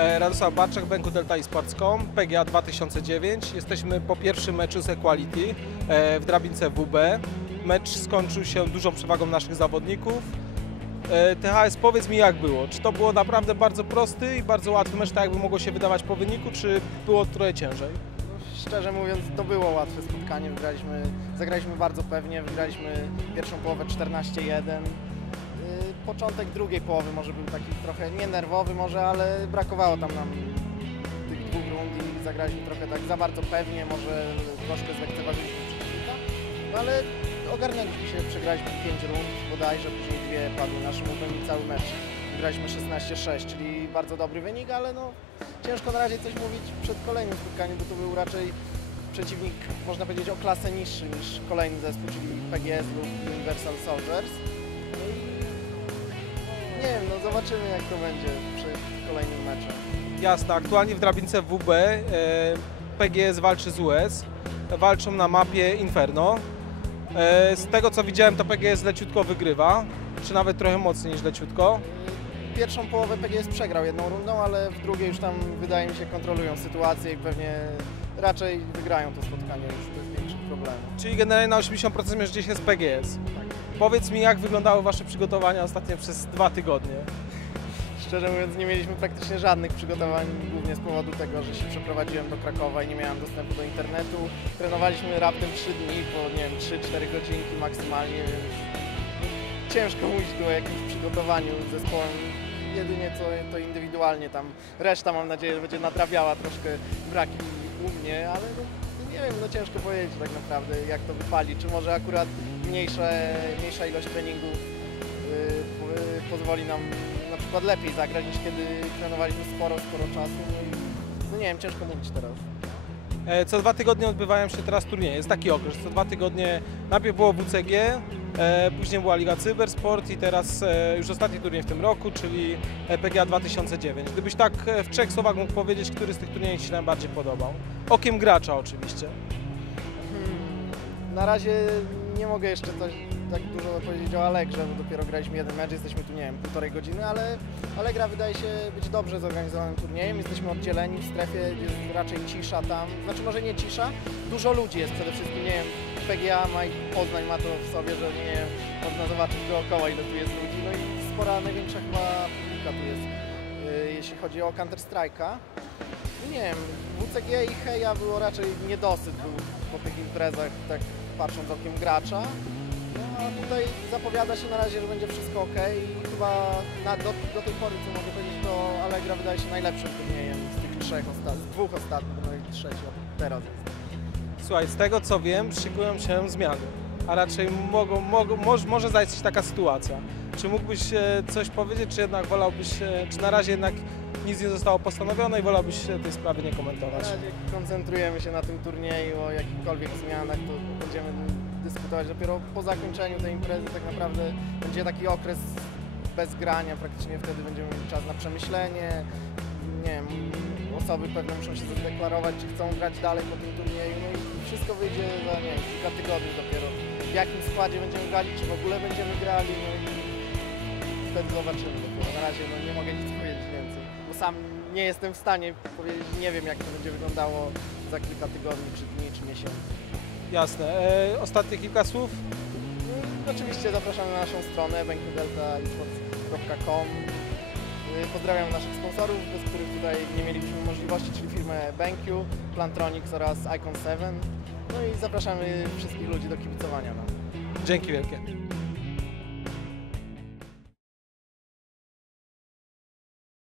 E, Radosław Barczak, Banku Delta eSports.com, PGA 2009. Jesteśmy po pierwszym meczu z Equality e, w drabince WB. Mecz skończył się dużą przewagą naszych zawodników. E, THS, powiedz mi jak było? Czy to było naprawdę bardzo prosty i bardzo łatwy mecz, tak jakby mogło się wydawać po wyniku, czy było trochę ciężej? Szczerze mówiąc, to było łatwe spotkanie. Wygraliśmy, zagraliśmy bardzo pewnie, wygraliśmy pierwszą połowę 14-1. Początek drugiej połowy może był taki trochę nie nerwowy może, ale brakowało tam nam tych dwóch rund i zagraliśmy trochę tak za bardzo pewnie, może troszkę zlekceważyliśmy przeciwnika. No ale ogarnęliśmy się, przegraliśmy 5 rund bodajże, później dwie padły naszym i cały mecz. Wygraliśmy 16-6, czyli bardzo dobry wynik, ale no ciężko na razie coś mówić przed kolejnym spotkaniem, bo to był raczej przeciwnik, można powiedzieć, o klasę niższy niż kolejny zespół, czyli PGS lub Universal Soldiers. Nie wiem, no zobaczymy jak to będzie przy kolejnym meczu. Jasne, aktualnie w drabince WB e, PGS walczy z US. Walczą na mapie Inferno. E, z tego co widziałem, to PGS leciutko wygrywa, czy nawet trochę mocniej niż leciutko. Pierwszą połowę PGS przegrał jedną rundą, ale w drugiej już tam wydaje mi się kontrolują sytuację i pewnie raczej wygrają to spotkanie już bez większych problemów. Czyli generalnie na 80% mierzy się z PGS. Powiedz mi, jak wyglądały Wasze przygotowania ostatnio przez dwa tygodnie? Szczerze mówiąc, nie mieliśmy praktycznie żadnych przygotowań, głównie z powodu tego, że się przeprowadziłem do Krakowa i nie miałem dostępu do internetu. Trenowaliśmy raptem 3 dni, po nie wiem, 3-4 godzinki maksymalnie, więc ciężko mówić tu o jakimś przygotowaniu z zespołem. Jedynie co to indywidualnie tam. Reszta mam nadzieję, że będzie nadrabiała troszkę braki u mnie, ale no, nie wiem, no ciężko powiedzieć tak naprawdę jak to wypali. Czy może akurat mniejsze, mniejsza ilość treningów y, po- pozwoli nam na przykład lepiej zagrać niż kiedy trenowaliśmy sporo, sporo czasu. No, no nie wiem, ciężko mówić teraz. E, Co dwa tygodnie odbywają się teraz turnieje. Jest taki okres. Co dwa tygodnie najpierw było WCG, później była Liga Cybersport i teraz e, już ostatni turniej w tym roku, czyli e, PGA 2009. Gdybyś tak e, w trzech słowach mógł powiedzieć, który z tych turniejów Ci się najbardziej podobał? Okiem gracza oczywiście. Hmm, na razie nie mogę jeszcze coś tak dużo powiedzieć o Allegrze, bo dopiero graliśmy jeden mecz, jesteśmy tu, nie wiem, półtorej godziny, ale Allegra wydaje się być dobrze zorganizowanym turniejem. Jesteśmy oddzieleni w strefie, jest raczej cisza tam, znaczy może nie cisza, dużo ludzi jest przede wszystkim, nie wiem, PGA ma i Poznań ma to w sobie, że nie wiem, można zobaczyć dookoła ile tu jest ludzi, no i spora, największa chyba publika tu jest, yy, jeśli chodzi o Counter Strike'a. Nie wiem, WCG i Heja było raczej niedosyt był po tych imprezach, tak patrząc okiem gracza. A tutaj zapowiada się na razie, że będzie wszystko ok i chyba na, do, do tej pory, co mogę powiedzieć, to Allegra wydaje się najlepszym turniejem z tych trzech, osta- z dwóch ostatnich, no i trzeci teraz jest. Słuchaj, z tego co wiem, szykują się zmiany, a raczej mogą, mogą, może, może zajść taka sytuacja. Czy mógłbyś e, coś powiedzieć, czy jednak wolałbyś, e, czy na razie jednak nic nie zostało postanowione i wolałbyś tej sprawy nie Na komentować? razie koncentrujemy się na tym turnieju, o jakichkolwiek zmianach, to będziemy dyskutować dopiero po zakończeniu tej imprezy. Tak naprawdę będzie taki okres bez grania, praktycznie wtedy będziemy mieli czas na przemyślenie. Nie wiem, osoby pewnie muszą się zadeklarować, czy chcą grać dalej po tym turnieju. No i wszystko wyjdzie za nie kilka tygodni dopiero. W jakim składzie będziemy grali, czy w ogóle będziemy grali. No i wtedy zobaczymy dopiero. Na razie no, nie mogę nic powiedzieć więcej, bo sam nie jestem w stanie powiedzieć, nie wiem jak to będzie wyglądało za kilka tygodni, czy dni, czy miesięcy. Jasne. E, ostatnie kilka słów? No, Oczywiście zapraszamy na naszą stronę bankudeltaesports.com Y, Pozdrawiam naszych sponsorów, bez których tutaj nie mielibyśmy możliwości, czyli firmę BenQ, Plantronics oraz Icon 7. No i zapraszamy wszystkich ludzi do kibicowania nam. Dzięki wielkie.